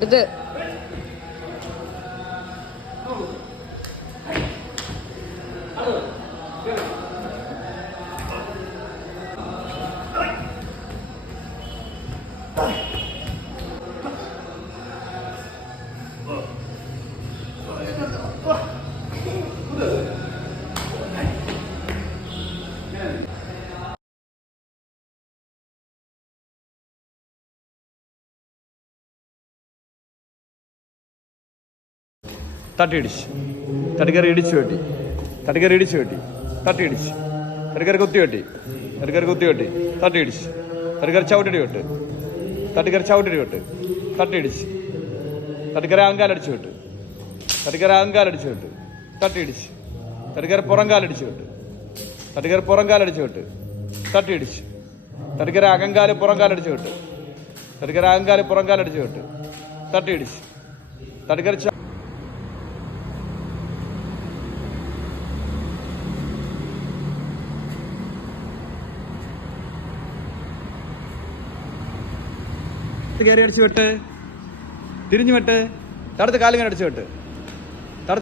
ഇത് തട്ടിയിടിച്ച് തടിക്കറി ഇടിച്ചു വെട്ടി തടിക്കറി ഇടിച്ചു വെട്ടി തട്ടിയിടിച്ച് തടിക്കറി കുത്തി വെട്ടി തടിക്കറി കുത്തി വെട്ടി തട്ടിയിടിച്ച് തടിക്കറി ചവിട്ടടി വെട്ട് തടിക്കറി ചവിട്ടടി വെട്ട് തട്ടിയിടിച്ച് തടിക്കറി അങ്കാലടിച്ച് വെട്ട് തടിക്കറി അങ്കാലടിച്ച് വെട്ട് തട്ടിയിടിച്ച് തടിക്കറി പുറങ്കാലടിച്ച് വെട്ട് തടിക്കറി പുറങ്കാലടിച്ച് വെട്ട് തട്ടിയിടിച്ച് തടിക്കറി അകങ്കാല് പുറങ്കാലടിച്ച് വെട്ട് തടിക്കറി അകങ്കാല് പുറങ്കാലടിച്ച് വെട്ട് തട്ടിയിടിച്ച് തടിക്കറി കയറി അടിച്ചു വിട്ട് തിരിഞ്ഞു വിട്ട് തടുത്ത് കാലിങ്ങനെ അടിച്ചു വിട്ട്